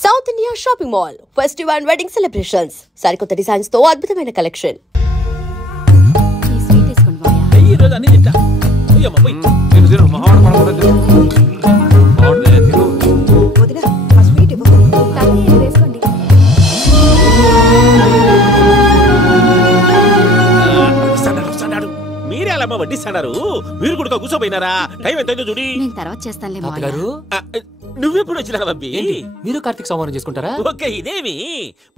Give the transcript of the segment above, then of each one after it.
South India shopping mall festival and wedding celebrations సరికొత్త designs తో అద్భుతమైన కలెక్షన్. మీరే అలా వడ్డిస్తున్నారు. మీరు కూడా కూర్చోపోయినారా? టైం ఎంతైందో చూడి. తర్వాత చేస్తానులే. నువ్వెప్పుడు వచ్చినా బంబి? మీరు కార్తీక సంహారం చేసుకుంటారా? ఓకే, ఇదేమి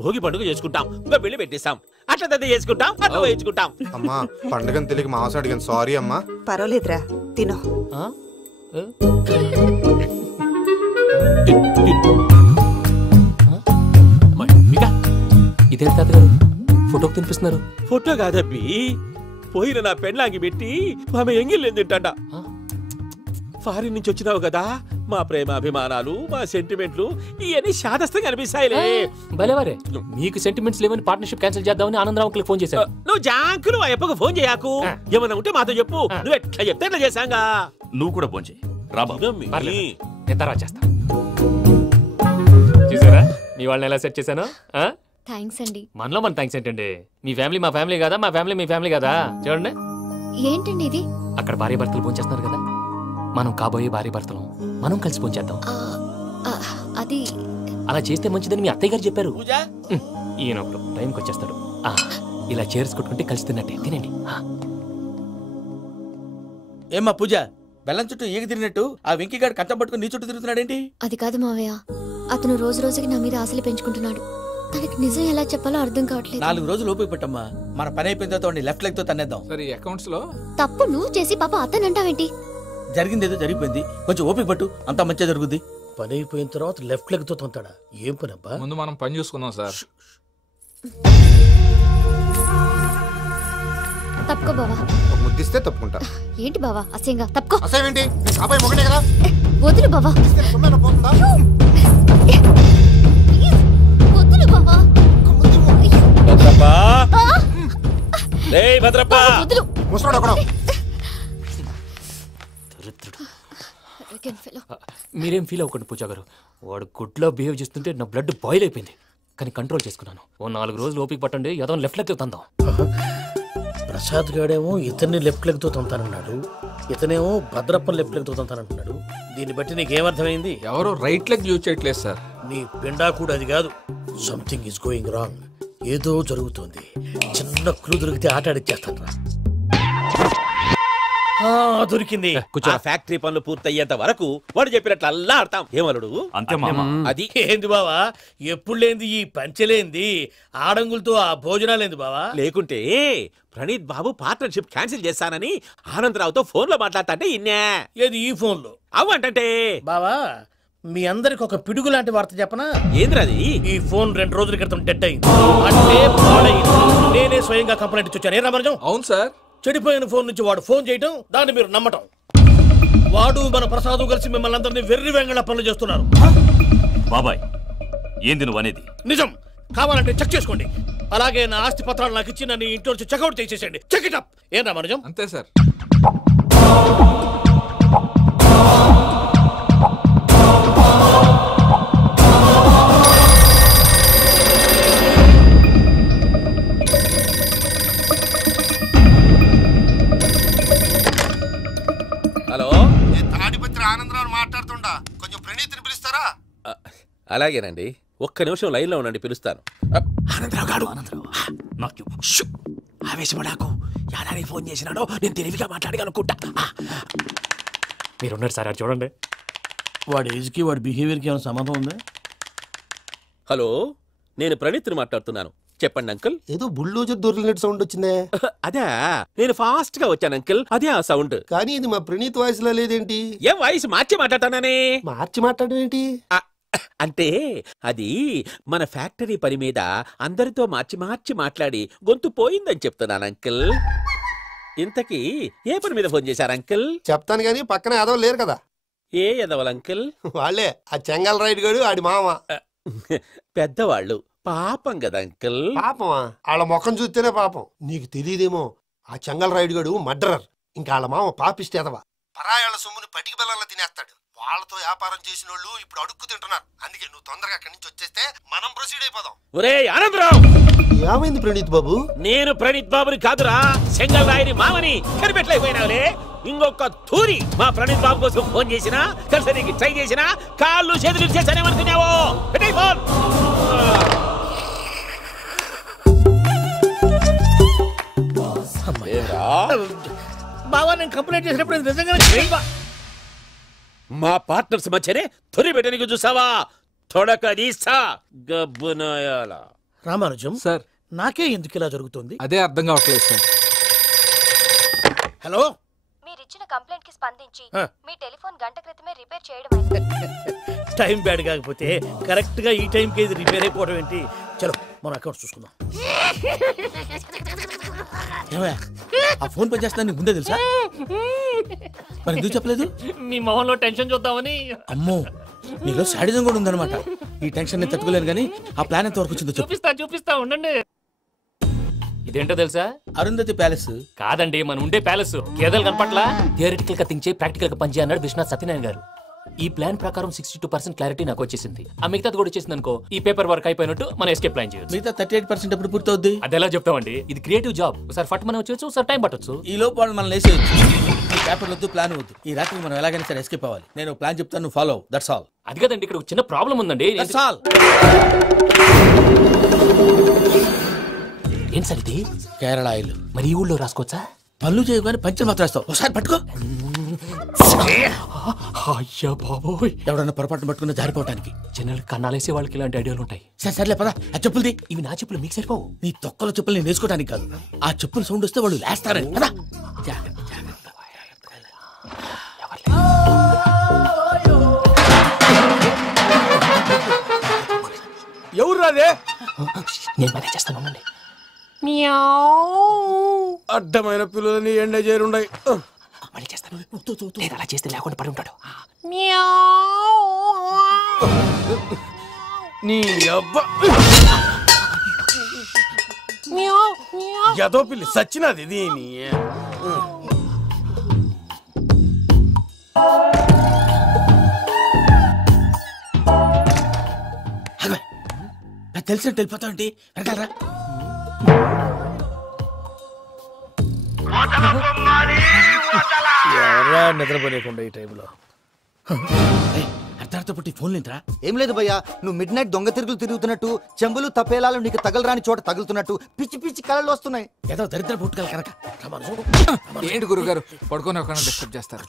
భోగి పండుగ చేసుకుంటాం, ఇంకా పెళ్లి పెట్టేస్తాం, అట్లా దద్ద చేసుకుంటాం, అట్లా వేయించుకుంటాం. అమ్మా పండుగని తెలియక మాంస అడిగాను, సారీ అమ్మా. పర్వాలేదురా, తినో. ఇదేంటి తాతగారు ఫోటోకి తినిపిస్తున్నారు? ఫోటో కాదబ్బి, పోయిన నా పెళ్ళాంగి పెట్టి ఆమె ఎంగిల్లేం తింటాడ. ఫారిన్ నుంచి వచ్చినావు కదా, మా ప్రేమ అభిమానాలు, మా సెంటిమెంట్లు ఇవన్నీ శాదస్తంగా అనిపిస్తాయిలే. భలేవారే, మీకు సెంటిమెంట్స్ లేవని పార్ట్నర్షిప్ క్యాన్సిల్ చేద్దామని ఆనందరావుకి ఫోన్ చేశాను. నువ్వు జాంకులు ఆ ఎప్పకు ఫోన్ చేయకు. ఏమన్నా ఉంటే మాతో చెప్పు. నువ్వు ఎట్లా చెప్తే ఎట్లా చేశాంగా. నువ్వు కూడా ఫోన్ చేయి. తర్వాత చేస్తా. చూసారా మీ వాళ్ళని ఎలా సెట్ చేశాను? థ్యాంక్స్ అండి. మనలో మన థ్యాంక్స్ ఏంటండి? మీ ఫ్యామిలీ మా ఫ్యామిలీ కదా, మా ఫ్యామిలీ మీ ఫ్యామిలీ కదా. చూడండి, ఏంటండి ఇది? అక్కడ భార్య భర్తలు ఫోన్ చేస్తున్నారు కదా, మనం కాబోయే భార్య భర్తలు మనం కలిసి ఫోన్ చేద్దాం. అది అలా చేస్తే మంచిదని మీ అత్తయ్య గారు చెప్పారు. ఈయన ఒకడు టైంకి వచ్చేస్తాడు. ఇలా చేర్స్ కొట్టుకుంటే కలిసి తిన్నట్టే. తినండి. ఏమ్మా పూజ, బెల్లం చుట్టూ ఈగ తిరిగినట్టు ఆ వెంకీగాడు కంచం పట్టుకుని నీ చుట్టూ తిరుగుతున్నాడేంటి? అది కాదు మావయ్య, అతను రోజు రోజుకి నా మీద ఆశలు పెంచుకుంటున్నాడు. తనకి నిజం ఎలా చెప్పాలో అర్థం కావట్లేదు. 4 రోజులు ఓపిక పట్టమ్మా, మన పని అయిపోయిన తర్వాత లెఫ్ట్ లెగ్ తో తన్నేద్దాం. సరే, అకౌంట్స్ లో తప్పు నువ్వు చేసి పాప అతను అంటావేంటి? జరిగింది ఏదో జరిగిపోయింది, కొంచెం ఓపిక పట్టు, అంతా మంచిగా జరుగుద్ది. పని అయిపోయిన తర్వాత లెఫ్ట్ లెగ్ తో తొంతాడా? ఏం పని అబ్బా? ముందు మనం పని చూసుకుందాం సార్. తప్పుకో బావా. ముద్దిస్తే తప్పుకుంటా. ఏంటి బావా అసహ్యంగా? తప్పుకో. అసేమేంటి? అబ్బాయి మొగనే కదా. వదులు బావా. పోతుందా? వదులు బావా. భద్రప్పా, లేయ్ భద్రప్పా. వదులు. ముసరాడు అక్కడ. మీరేం ఫీల్ అవ్వకండి పూజా గారు. వాడు గుడ్లో బిహేవ్ చేస్తుంటే నా బ్లడ్ బాయిల్ అయిపోయింది, కానీ కంట్రోల్ చేసుకున్నాను. ఓ 4 రోజులు ఓపిక పట్టండి, ఏదో లెఫ్ట్ లెగ్ తందాం. ప్రసాద్ గాడేమో ఇతన్ని లెఫ్ట్ లెగ్ తో తొంతానన్నాడు, ఇతనేమో భద్రప్ప లెఫ్ట్ లెగ్ తో తొంతానంటున్నాడు. దీన్ని బట్టి నీకేమర్థమైంది? ఎవరో రైట్ లెగ్ యూజ్ చేయట్లేదు సార్. నీ పిండా కూడా అది కాదు. Something is going wrong. ఏదో జరుగుతుంది. చిన్న క్లూ దొరికితే ఆట ఆడిచ్చేస్తాను రా. దొరికింది. ఆ ఫ్యాక్టరీ పనులు పూర్తయ్యేంత వరకు వాడు చెప్పినట్లు అల్లా ఆడతాం. ఏమలుడు? అంతే మామ. అది ఏంది బావా, ఎప్పుడు లేంది ఈ పంచలేంది, ఆడంగులతో ఆ భోజనాలేంది బావా? లేకుంటే ప్రణీత్ బాబు పార్ట్నర్షిప్ క్యాన్సిల్ చేస్తానని ఆనందరావుతో ఫోన్ లో మాట్లాడతాంటే ఇన్నే. ఏది ఈ ఫోన్ లో? అవ్వంటే బావా, మీ అందరికి ఒక పిడుగు లాంటి వార్త చెప్పనా? ఏంద్రది? ఈ ఫోన్ 2 రోజుల క్రితం డెడ్ అయింది, అంటే పాడైంది. నేనే స్వయంగా కంప్లైంట్ ఇచ్చాను. ఏ రామరాజం? అవును సార్. చెడిపోయిన ఫోన్ నుంచి వాడు ఫోన్ చేయటం, దాన్ని మీరు నమ్మటం. వాడు మన ప్రసాదు కలిసి మిమ్మల్ని అందరినీ వెర్రి వెంగళ పనులు చేస్తున్నారు. బాబాయ్, ఏంది నువ్వు అనేది? నిజం. కావాలంటే చెక్ చేసుకోండి. అలాగే నా ఆస్తి పత్రాలు నాకు ఇచ్చి నన్ను ఇంట్లో నుంచి చెక్అౌట్ చేసేసండి. Check it up. ఏం రామరాజం? అంతే సార్. హలో, తాడిపత్రి ఆనందరావు మాట్లాడుతుండా, కొంచెం ప్రణీతిని పిలుస్తారా? అలాగేనండి, ఒక్క నిమిషం లైన్ లో ఉండండి, పిలుస్తాను. ఆనందరావు గాడు. ఆవేశపడాకు. యాదానికి ఫోన్ చేసినాడో నేను తెలివిగా మాట్లాడగలనుకుంటా. మీరున్నారు సార్, చూడండి. వాడి ఏజ్కి వాడి బిహేవియర్కి ఏమైనా సంబంధం ఉందా? హలో, నేను ప్రణీత్ని మాట్లాడుతున్నాను. చెప్పండి అంకుల్. ఏదో బుల్డోజర్ దొరికినట్టు సౌండ్ వచ్చిందే. అదే, నేను ఫాస్ట్ గా వచ్చాను అంకుల్, అదే ఆ సౌండ్. కానీ ఇది మా ప్రణీత్ వాయిస్ లో లేదేంటి? ఏం వాయిస్ మార్చి మాట్లాడతానని? మార్చి మాట్లాడడం ఏంటి? అంటే అది మన ఫ్యాక్టరీ పని మీద అందరితో మార్చి మాట్లాడి గొంతు పోయిందని చెప్తున్నాను అంకుల్. ఇంతకీ ఏ పని మీద ఫోన్ చేశారు అంకుల్? చెప్తాను గానీ పక్కన ఏదో లేరు కదా. ఏ ఎదవలు అంకుల్? వాళ్ళే, ఆ చెంగల్ రైడ్ గడు ఆడి మామ. పెద్దవాళ్ళు, పాపం కదా అంకుల్. పాపమా? వాళ్ళ ముఖం చూస్తేనే పాపం. నీకు తెలియదేమో, ఆ చెంగల్ రైడ్ గడు మర్డరర్. ఇంకా వాళ్ళ మామ పాపిస్తేదవా, పరాయాళ్ళ సొమ్ముని పటికి బెల్లంలో తినేస్తాడు. వాళ్ళతో వ్యాపారం చేసిన వాళ్ళు ఇప్పుడు అడుక్కు తింటున్నారు. అందుకే నువ్వు తొందరగా అక్కడి నుంచి వచ్చేస్తే మనం ప్రొసీడ్ అయిపోదాం. ఒరే ఆనందరావు, ఏమైంది ప్రణీత్ బాబు? నేను ప్రణీత్ బాబుని కాదురా, సెంగల్ రాయని మామని కనిపెట్టలేకపోయినావులే. ఇంకొక తూరి మా ప్రణీత్ బాబు కోసం ఫోన్ చేసినా, కలిసి నీకు ట్రై చేసినా, కాళ్ళు చేతులు చేశానేమనుకున్నావో. పెట్టేయ్ ఫోన్. బావా నేను కంప్లైంట్ చేసినప్పుడు నిజంగా మా పార్ట్నర్స్ మధ్యనే తొలి పెట్టడానికి చూసావా? తొడక తీస్తా గబ్బునాయాల. రామానుజం సార్ నాకే ఎందుకు ఇలా జరుగుతుంది? అదే అర్థం కావట్లేదు సార్. హలో, మీరిచ్చిన కంప్లైంట్ కి స్పందించి ఆ. మీ టెలిఫోన్ గంట క్రితమే రిపేర్ చేయడం టైం బ్యాడ్ కాకపోతే కరెక్ట్ గా ఈ టైంకి ఇది రిపేర్ అయిపోవడం ఏంటి? చలో మన అకౌంట్ చూసుకుందాం. ఏమయ్యా, ఆ ఫోన్ పని చేస్తున్నా నీకు ముందే తెలుసా? మరి ఎందుకు చెప్పలేదు? మీ మొహంలో టెన్షన్ చూద్దామని. అమ్మో, నీలో శాడిజం కూడా ఉందన్నమాట. ఈ టెన్షన్ నేను తట్టుకోలేను కానీ ఆ ప్లాన్ ఎంత వరకు వచ్చిందో చెప్పు. చూపిస్తా ఉండండి. ఇదేంటో తెలుసా? అరుంధతి ప్యాలెస్ కాదండి, మనం ఉండే ప్యాలెస్. గేదెలు కనపట్లా? థియరిటికల్ గా థింక్ చేయి, ప్రాక్టికల్ గా పనిచేయ అన్నాడు విశ్వనాథ్ సత్యనారాయణ గారు. ఈ ప్లాన్ ప్రకారం 62% క్లారిటీ నాకు వచ్చేసింది. ఆ మిగతాది కూడా వచ్చేసింది అనుకో, ఈ పేపర్ వర్క్ అయిపోయినట్టు మనం ఎస్కేప్ ప్లాన్ చేయొచ్చు. మిగతా 38% ఎప్పుడు పూర్తవుద్ది? అది ఎలా చెప్తామండి? ఇది క్రియేటివ్ జాబ్. ఒకసారి ఫట్ మనం వచ్చేయచ్చు, ఒకసారి టైం పట్టొచ్చు. ఈ లోపు వాళ్ళు మనం లేసేయచ్చు. ఈ పేపర్ వద్దు, ప్లాన్ వద్దు. ఈ రాత్రికి మనం ఎలాగైనా సరే ఎస్కేప్ అవ్వాలి. నేను ప్లాన్ చెప్తాను, నువ్వు ఫాలో. That's all. అది కదండి, ఇక్కడ ఒక చిన్న ప్రాబ్లం ఉందండి. That's all. ఏం సార్ ఇది? కేరళ ఆయిల్. మరి ఈ ఊళ్ళో రాసుకోవచ్చా? పనులు చేయగానే పంచర్ మాత్రం వేస్తావు. ఒకసారి పట్టుకో. అయ్యా బాబోయ్, ఎవడన్నా పొరపాటున పట్టుకున్న జారిపోవటానికి. జనరల్ కన్నాలేసే వాళ్ళకి ఇలాంటి ఐడియాలు ఉంటాయి. సర్లే పదా, ఆ చెప్పులది. ఇవి నా చెప్పులు, మీకు సరిపోవు. నీ తొక్కల చెప్పులు నేను వేసుకోవడానికి కాదు, ఆ చెప్పులు సౌండ్ వస్తే వాళ్ళు లేస్తారని. పదా. ఎవరు రాదే? నేను మేనేజ్ చేస్తాను. అడ్డమైన పిల్లలని ఎండ చేరుండయి. మళ్ళీ చేస్తాను. లేదు, అలా చేస్తే లేకుండా పడి ఉంటాడు. నీ అబ్బా ఎదో పిల్లి సచ్చినది దీని. తెలిసినట్టు వెళ్ళిపోతావంటి వెనకాలరా. ఎవరా నిద్రపోలేకుండా ఈ టైంలో? అర్ధార్థ పుట్టి ఫోన్ లేంట్రా? ఏం లేదు భయ్యా, నువ్వు మిడ్ నైట్ దొంగ తిరుగుతున్నట్టు, చెంబులు తపేలాలు నీకు తగలరాని చోట తగులుతున్నట్టు పిచ్చి పిచ్చి కళలు వస్తున్నాయి. ఏదో దరిద్ర పుట్టుకల కనుక. ఏంటి గురుగారు పడుకొని ఒక డిస్టర్బ్ చేస్తారు?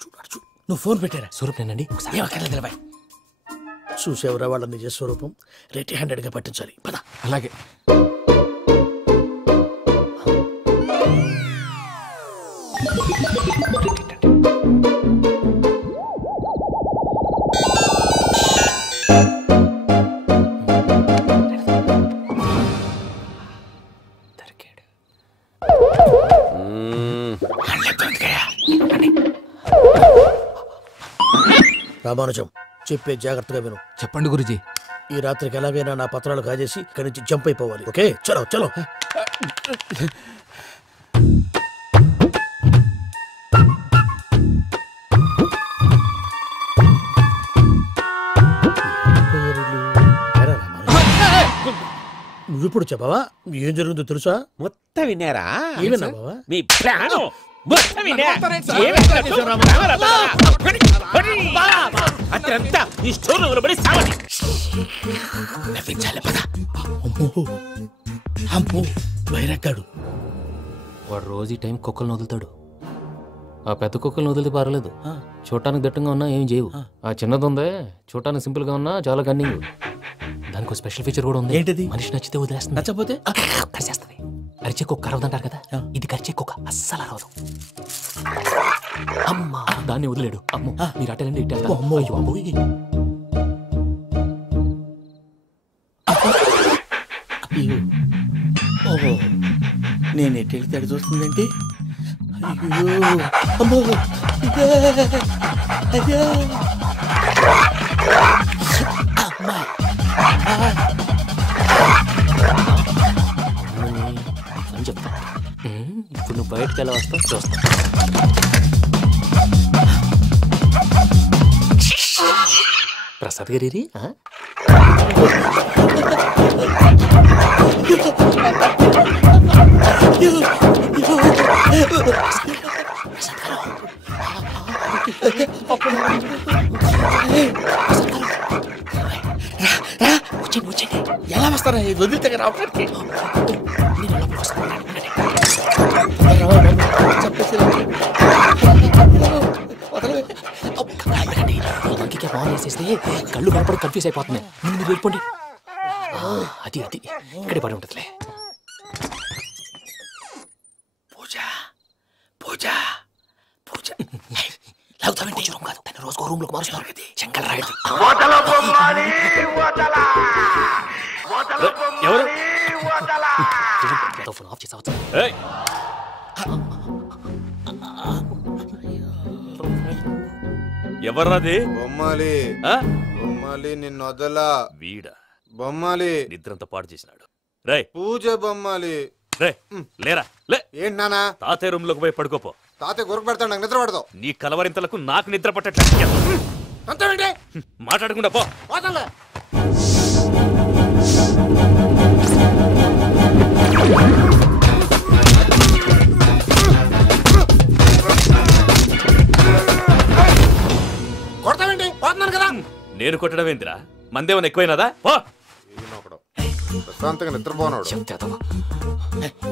నువ్వు ఫోన్ పెట్టారా? స్వరూపేనండి. ఏమక్కర్లేదు. చూసేవరా వాళ్ళ నిజ స్వరూపం. రెడీ హ్యాండెడ్ గా పట్టించాలి. పద. అలాగే. రామానుజం, చెప్పే జాగ్రత్తగా విను. చెప్పండి గురుజీ. ఈ రాత్రికి ఎలాగైనా నా పత్రాలు కాజేసి ఇక్కడి నుంచి జంప్ అయిపోవాలి. ఓకే, చలో చలో. నువ్విప్పుడు చెప్పవా ఏం జరుగుతుందో తెలుసా? మొత్తం విన్నారా? ఏమన్నా బావా? మీ ప్లాన్ మొత్తం విన్నా. అత్రంతా ఈ స్టోర్ రూమ్ లో పడి సావండి. నవ్వించాలి. పద. అమ్మో అమ్మో, వైరక్కాడు. వాడు రోజు ఈ టైం కుక్కలను వదులుతాడు. ఆ పెద్ద కుక్కలను వదిలితే పర్లేదు, చూడటానికి దట్టంగా ఉన్నా ఏం చేయవు. ఆ చిన్నది ఉందే, చూడటానికి సింపుల్ గా ఉన్నా చాలా కన్నింగ్. దానికి స్పెషల్ ఫీచర్ కూడా ఉంది. ఏంటిది? మనిషి నచ్చితే వదిలేస్తుంది, నచ్చపోతే కరిచేస్తుంది. అరిచే కుక్క అరవదంటారు కదా, ఇది కరిచే కుక్క అస్సలు అరవదు. అమ్మా, దాన్ని వదిలేడు. అమ్మో, మీరు అటెండి ఇటు. అమ్మో. అయ్యో అమ్మోయ్. ఓహో, నేను ఎటు వెళ్తే అటు చూస్తుందంటే. అయ్యో అమ్మో, అయ్యో అమ్మా. అని చెప్తా. ఇప్పుడు నువ్వు బయటకు ఎలా వస్తావు చూస్తా. ప్రసాద్ గారి ఎలా వస్తారా వదిలితే రావడానికి ఆన్ వేసేస్తే కళ్ళు కనపడి కన్ఫ్యూజ్ అయిపోతున్నాయి. మీరు వెళ్ళిపోండి. అది అది ఇక్కడే పడి ఉంటుందిలే. పూజ పూజ పూజ లాగుతామంటే రూమ్ కాదు, తను రోజుకో రూమ్ లోకి మారుస్తున్నారు కదా. శంకర్ రాయుడు ఫోన్ ఆఫ్ చేసావచ్చు. ఎవర్రాది? బొమ్మాలి. బొమ్మాలి నిన్ను వదలా. వీడా బొమ్మాలి నిద్రంతా పాడు చేసినాడు. రే పూజ బొమ్మాలి. రే లేరా లే. ఏంటి నానా? తాతయ్య రూమ్ లోకి పోయి పడుకోపో. తాతయ్య గురకు పెడతాడు, నాకు నిద్ర పడతావు. నీ కలవరింతలకు నాకు నిద్ర పట్టట్లేదు. మాట్లాడకుండా పో. కొడతావేంటి? పోతున్నాను కదా. నేను కొట్టడం ఏందిరా? మందేమన్నా ఎక్కువైనదా? పో. ప్రశాంతంగా నిద్రపోనాడు.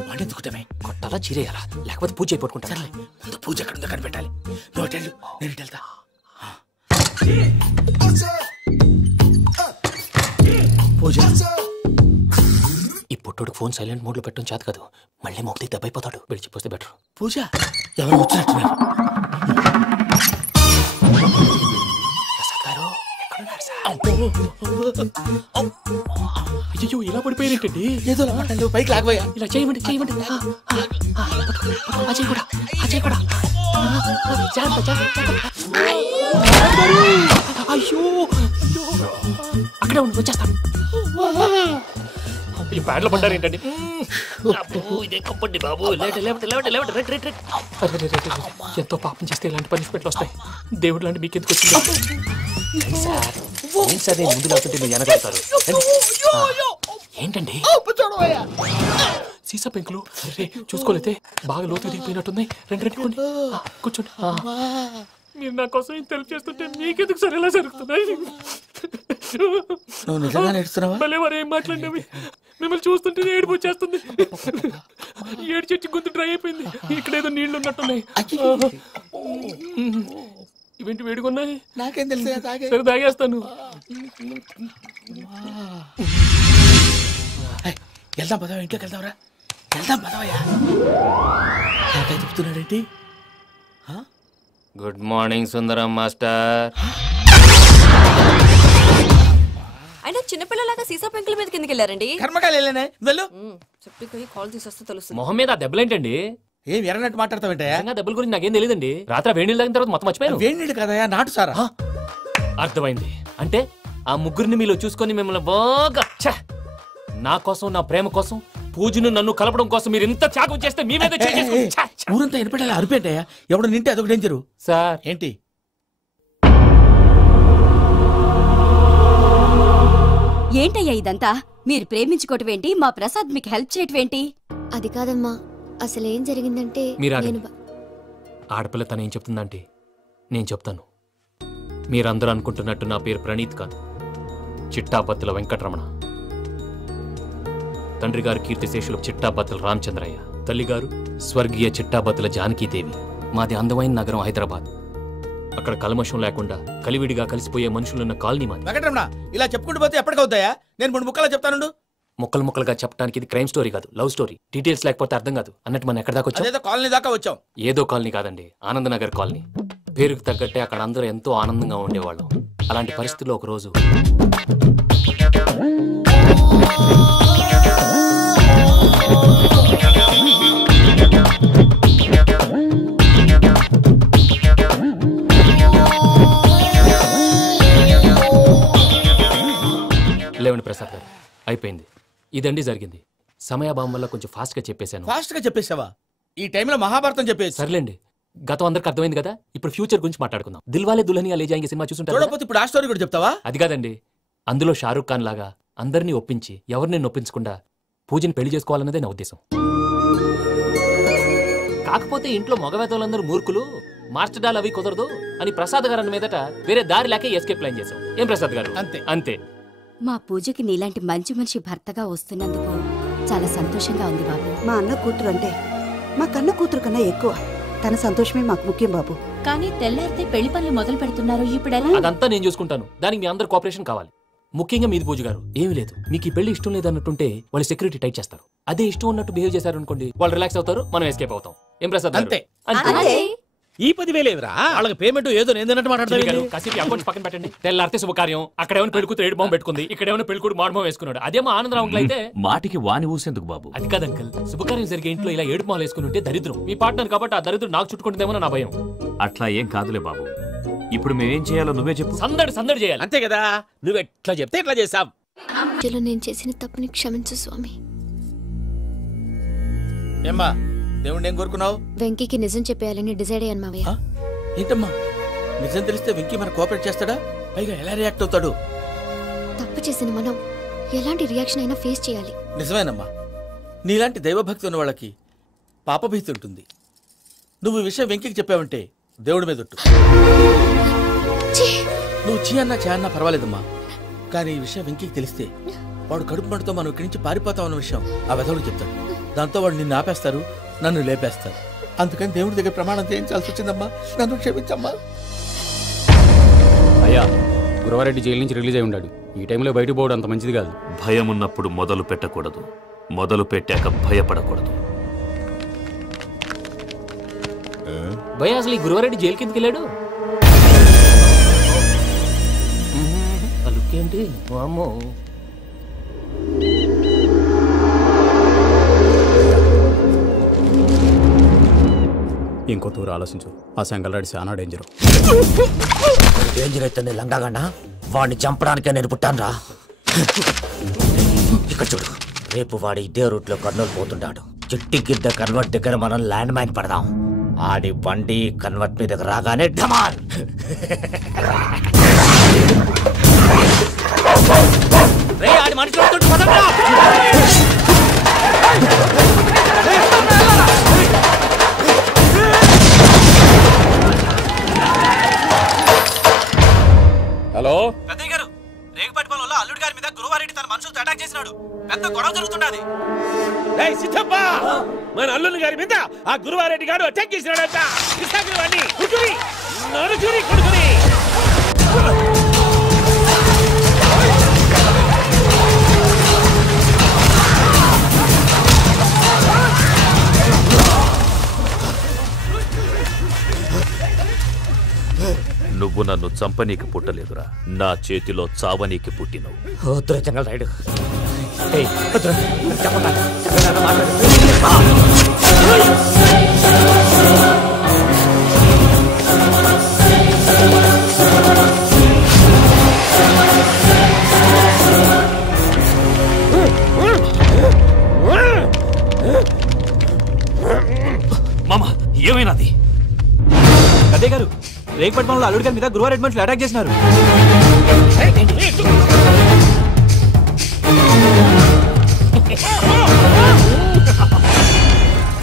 వాడెందుకుంటామే? కొట్టాలా చీరేయాలా లేకపోతే పూజ అయిపోట్టుకుంటా. సర్లే ముందు పూజ ఎక్కడ ఉందో కనిపెట్టాలి. నువ్వు వెళ్ళు, నేను ఇటు వెళ్తా. పూజ ఈ పుట్టోడు ఫోన్ సైలెంట్ మోడ్ లో పెట్టడం చేత కాదు. మళ్ళీ మొక్కి దెబ్బైపోతాడు. విడిచిపోతే బెటర్. పూజ ఎవరు వచ్చినట్టున్నారు? అయ్యో ఇలా పడిపోయినట్టండి. ఏదో పైకి లాగబోయా. ఇలా చేయమండి చేయమండి. అజయ్ కూడా అజయ్ కూడా. అయ్యో అక్కడే ఉండి వచ్చేస్తాను. ఈ బ్యాడ్లో పడ్డారు ఏంటండి? ఇదే కప్పండి బాబు. ఎంతో పాపం చేస్తే ఇలాంటి పనిష్మెంట్లు వస్తాయి. దేవుడు లాంటి మీకు ఎందుకు వచ్చింది సార్? ఏం సార్ నేను ముందు లేకుంటే మీరు వెనకాడతారు ఏంటండి? సీసా పెంకులు చూసుకోలేతే బాగా లోతు దిగిపోయినట్టున్నాయి. రెండు కూర్చోండి. మీరు నా కోసం ఇంత హెల్ప్ చేస్తుంటే మీకెందుకు సరే ఎలా జరుగుతున్నాయి? నువ్వు నిజంగా నేర్చున్నావా? మళ్ళీ మరి ఏం మాట్లాడినవి? మిమ్మల్ని చూస్తుంటే ఏడుపు వచ్చేస్తుంది. ఏడు చెట్టు గొంతు డ్రై అయిపోయింది. ఇక్కడ ఏదో నీళ్లు ఉన్నట్టున్నాయి. ఇవేంటి వేడుకున్నాయి? నాకేం తెలుసు. సరే తాగేస్తాను. వెళ్దాం పదవా, ఇంట్లోకి వెళ్దాంరా. వెళ్దాం పదవయ్యా. చెప్తున్నాడేంటి? గుడ్ మార్నింగ్ సుందరం మాస్టర్. అయినా చిన్నపిల్లలాగా సీసా పెంకుల మీద కిందకి వెళ్ళారండి. కర్మకాయలు వెళ్ళానే. వెళ్ళు. చెప్పి కాల్ తీసొస్తే తెలుస్తుంది. మొహం మీద దెబ్బలేంటండి? ఏం ఎర్రనట్టు మాట్లాడతావేంటా? దెబ్బల గురించి నాకేం తెలియదండి. రాత్రి వేడి నీళ్ళు తాగిన తర్వాత మొత్తం మర్చిపోయాను. వేడి నీళ్ళు కదయా, నాటు సారా. అర్థమైంది. అంటే ఆ ముగ్గురిని మీలో చూసుకొని మిమ్మల్ని బాగా నా కోసం నా ప్రేమ కోసం పూజను నన్ను కలపడం కోసం మీరు ఇంత త్యాగం చేస్తే మీ మీద ఊరంతా వినపడేలా అరిపేంటయ్యా. ఎవడు నింటే అదొక డేంజరు. సార్ ఏంటి? ఏంటయ్యా ఇదంతా? మీరు ప్రేమించుకోవటం ఏంటి? మా ప్రసాద్ మీకు హెల్ప్ చేయటం ఏంటి? అది కాదమ్మా, అసలేం జరిగిందంటే ఆడపిల్ల తను ఏం చెప్తుందంటే నేను చెప్తాను. మీరందరూ అనుకుంటున్నట్టు నా పేరు ప్రణీత్ కాదు, చిట్టాపత్తుల వెంకటరమణ. తండ్రి గారు కీర్తిశేషులు చిట్టాపత్తుల రామచంద్రయ్య, తల్లిగారు స్వర్గీయ చిట్టాపత్తుల జానకీదేవి. మాది అందమైన నగరం హైదరాబాద్. అక్కడ కల్మషం లేకుండా కలివిడిగా కలిసిపోయే మనుషులున్న కాలనీ మాది. వెంకటరమణ ఇలా చెప్పుకుంటూ పోతే ఎప్పటికవుతాయా? నేను 3 ముక్కలా చెప్తాను. ముక్కలు ముక్కలుగా చెప్పడానికి ఇది క్రైమ్ స్టోరీ కాదు, లవ్ స్టోరీ. డీటెయిల్స్ లేకపోతే అర్థం కాదు. అన్నట్టు మనం ఎక్కడ దాకా వచ్చాం? కాలనీ దాకా వచ్చాం. ఏదో కాలనీ కాదండి, ఆనందనగర్ కాలనీ. పేరుకు తగ్గట్టే అక్కడ అందరూ ఎంతో ఆనందంగా ఉండేవాళ్ళం. అలాంటి పరిస్థితుల్లో ఒక రోజు లేవండి ప్రసాద్ గారు, అయిపోయింది. ఇదండి జరిగింది. సమయాభావం వల్ల కొంచెం ఫాస్ట్ గా చెప్పేశాను. ఫాస్ట్ గా చెప్పేసావా? ఈ టైంలో మహాభారతం చెప్పేసి. సర్లేండి, గతం అందరికి అర్థమైంది కదా, ఇప్పుడు ఫ్యూచర్ గురించి మాట్లాడుకుందాం. దిల్వాలే దుల్హనియా లే జాయేంగే సినిమా చూసుంటారు. చూడకపోతే ఇప్పుడు ఆ స్టోరీ కూడా చెప్తావా? అది కాదండి, అందులో షారూఖ్ ఖాన్ లాగా అందరినీ ఒప్పించి ఎవరిని నొప్పించకుండా పూజని పెళ్లి చేసుకోవాలన్నదే నా ఉద్దేశం. కాకపోతే ఇంట్లో మగవేతలందరూ మూర్ఖులు, మాస్టర్ డాల్ అవి కుదరదు అని ప్రసాద్ గారు అన్న మీదట వేరే దారి లేక ఎస్కేప్ ప్లాన్ చేశాం. ఏం ప్రసాద్ గారు? అంతే అంతే. మా పూజకి నీలాంటి మంచి మనిషి భర్తగా వస్తున్నందుకు చాలా సంతోషంగా ఉంది బాబు. మా అన్న కూతురు అంటే మా కన్న కూతురు కన్నా ఎక్కువ. తన సంతోషమే మాకు ముఖ్యం బాబు. కానీ తెల్లారితే పెళ్లి పనులు మొదలు పెడుతున్నారు, ఇప్పుడు అదంతా నేను చూసుకుంటాను. దానికి మీ అందరు కోఆపరేషన్ కావాలి. ముఖ్యంగా మీది పూజ గారు. ఏమీ లేదు, మీకు ఈ పెళ్లి ఇష్టం లేదన్నట్టుంటే వాళ్ళు సెక్యూరిటీ టైట్ చేస్తారు. అదే ఇష్టం ఉన్నట్టు బిహేవ్ చేశారు అనుకోండి, వాళ్ళు రిలాక్స్ అవుతారు, మనం ఎస్కేప్ అవుతాం. ఏం ప్రసాద్? అంతే. ఈ 10,000 ఏమిరా? వాళ్ళకి పేమెంట్ ఏదో నేందన్నట్టు మాట్లాడతారు. కాసేపు అకౌంట్స్ పక్కన పెట్టండి. తెల్లారితే శుభకార్యం, అక్కడ ఏమైనా పెళ్ళికూతురు ఏడు బాంబు పెట్టుకుంది, ఇక్కడ ఏమైనా పెళ్ళికూడు మాడమో వేసుకున్నాడు. అదేమో ఆనందరావు అంకుల్ అయితే మాటికి వాని ఊసేందుకు బాబు? అది కాదు అంకుల్, శుభకార్యం జరిగే ఇంట్లో ఇలా ఏడు మాలు వేసుకుని ఉంటే దరిద్రం. మీ పార్ట్నర్ కాబట్టి ఆ దరిద్రం నాకు చుట్టుకుంటుందేమో నా భయం. అట్లా ఏం కాదులే బాబు. ఇప్పుడు మేమేం చేయాలో నువ్వే చెప్పు. సందడి సందడి చేయాలి. అంతే కదా, నువ్వు ఎట్లా చెప్తే ఎట్లా చేసాం. నేను చేసిన తప్పుని క్షమించు స్వామి. ఏమ్మా దేవుణ్ణి ఏం కోరుకున్నావు? వెంకీకి నిజం చెప్పేయాలని డిసైడ్ అయ్యాను మావయ్య. ఏంటమ్మా నిజం తెలిస్తే వెంకీ మన కోఆపరేట్ చేస్తాడా? పైగా ఎలా రియాక్ట్ అవుతాడు? తప్పు చేసిన మనం ఎలాంటి రియాక్షన్ అయినా ఫేస్ చేయాలి. నిజమేనమ్మా, నీలాంటి దైవభక్తి ఉన్న వాళ్ళకి పాపభీతి ఉంటుంది. నువ్వు ఈ విషయం వెంకీకి చెప్పావంటే దేవుడి మీద ఒట్టు. నువ్వు చీ అన్నా చే అన్నా పర్వాలేదమ్మా, కానీ ఈ విషయం వెంకీకి తెలిస్తే వాడు కడుపు మంటతో మనం ఇక్కడి నుంచి పారిపోతామన్న విషయం ఆ వెధవుడు చెప్తాడు. దాంతో వాడు నిన్ను ఆపేస్తారు, నన్ను లేపేస్తారు. అందుకని దేవుడి దగ్గర ప్రమాణం చేయించాల్సి వచ్చిందమ్మా, నన్ను క్షమించమ్మా. అయ్యా, గురవారెడ్డి జైలు నుంచి రిలీజ్ అయి ఉన్నాడు. ఈ టైంలో బయటకు పోవడం అంత మంచిది కాదు. భయం ఉన్నప్పుడు మొదలు పెట్టకూడదు, మొదలు పెట్టాక భయపడకూడదు. భయ అసలు ఈ గురువారెడ్డి జైలు కిందకి వెళ్ళాడు. ఏంటి వామ్మో. ఇంకో తూరు ఆలోచించు. ఆ సంగల్రాడి చాలా డేంజర్. డేంజర్ అయితే లంగాగండ వాడిని చంపడానికే నేను పుట్టాను. ఇక్కడ చూడు, రేపు వాడి ఇదే రూట్ లో కర్నూలు పోతుంటాడు. చిట్టి గిద్ద కన్వర్ట్ దగ్గర మనం ల్యాండ్ మైన్ పడదాం. ఆడి బండి కన్వర్ట్ మీద రాగానే ఢమాల్. ఆడి మనిషి హలో పెద్దయ్య గారు, రేగుపాటి పొలంలో అల్లుడి గారి మీద గురువారెడ్డి తన మనుషులతో అటాక్ చేసినాడు. పెద్ద గొడవ జరుగుతున్నది. సిద్ధప్ప, మన అల్లుని గారి మీద ఆ గురువారెడ్డి గారు అటాక్ చేసినాడంట. నువ్వు నన్ను చంపనీకి పుట్టలేదురా, నా చేతిలో చావనీకి పుట్టినవు. చెంగల్ రైడు. మామా, ఏమైనాది? పెద్దయ్య గారు, రేగుపాటి పొలంలో అల్లుడి గారి మీద గురువారెడ్డి మనుషులు అటాక్ చేసినారు.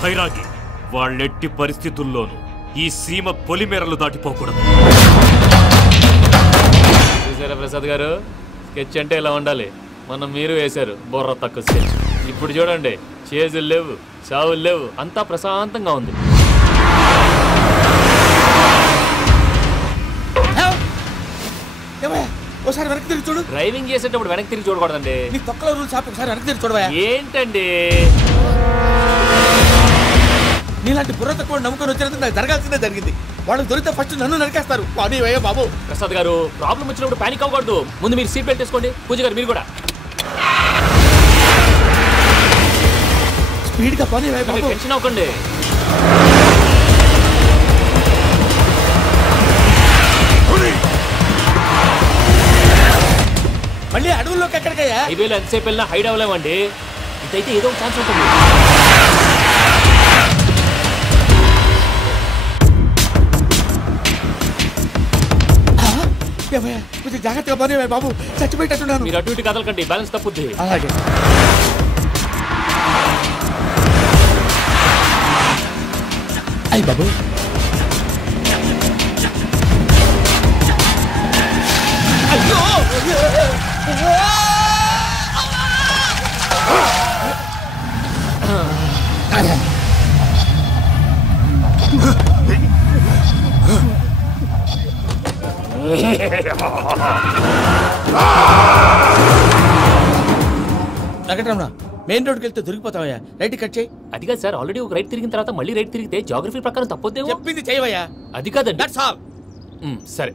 భైరాగి, వాళ్ళెట్టి పరిస్థితుల్లోనూ ఈ సీమ పొలిమేరలు దాటిపోకూడదు. చూసారా ప్రసాద్ గారు, స్కెచ్ అంటే ఇలా ఉండాలి. మనం మీరు వేశారు బొర్ర తక్కువ స్కెచ్. ఇప్పుడు చూడండి, చేజులు లేవు, చావులు లేవు, అంతా ప్రశాంతంగా ఉంది. ఒకసారి వెనక్కి తిరిగి చూడు. డ్రైవింగ్ చేసేటప్పుడు వెనక్కి తిరిగి చూడకూడదండి. నీ తొక్కల రూల్స్ ఆపి ఒకసారి వెనక్కి తిరిగి చూడవా. ఏంటండి నీలాంటి బుర్ర తక్కువ నమ్ముకొని వచ్చినందుకు నాకు జరగాల్సిందే జరిగింది. వాళ్ళకి దొరికితే ఫస్ట్ నన్ను నరికేస్తారు. బాబు ప్రసాద్ గారు, ప్రాబ్లం వచ్చినప్పుడు పానిక్ అవ్వకూడదు. ముందు మీరు సీట్ బెల్ట్ వేసుకోండి. పూజ గారు మీరు కూడా స్పీడ్ గా పని. టెన్షన్ అవ్వకండి. మళ్ళీ అడవుల్లోకి ఎక్కడికయ్యా? హైవేలో ఎంతసేపు వెళ్ళినా హైడ్ అవ్వలేమండి. ఇదైతే ఏదో ఒక ఛాన్స్ ఉంటుంది. ఏమయ్యా కొంచెం జాగ్రత్తగా పని బాబు, చచ్చిపోయేటట్టున్నాను. మీరు అటు ఇటు కదలకండి, బ్యాలెన్స్ తప్పుద్ది. అలాగే. అయ్యి బాబు, అయ్యో వెంకటరమణ, మెయిన్ రోడ్కి వెళ్తే దొరికిపోతావయ్యా. రైట్ కట్ చేయి. అది కాదు సార్, ఆల్రెడీ ఒక రైట్ తిరిగిన తర్వాత మళ్ళీ రైట్ తిరిగితే జాగ్రఫీ ప్రకారం తప్పొద్దేమో. చెప్పింది చేయవయ్యా. అది కాదండి. That's all. సరే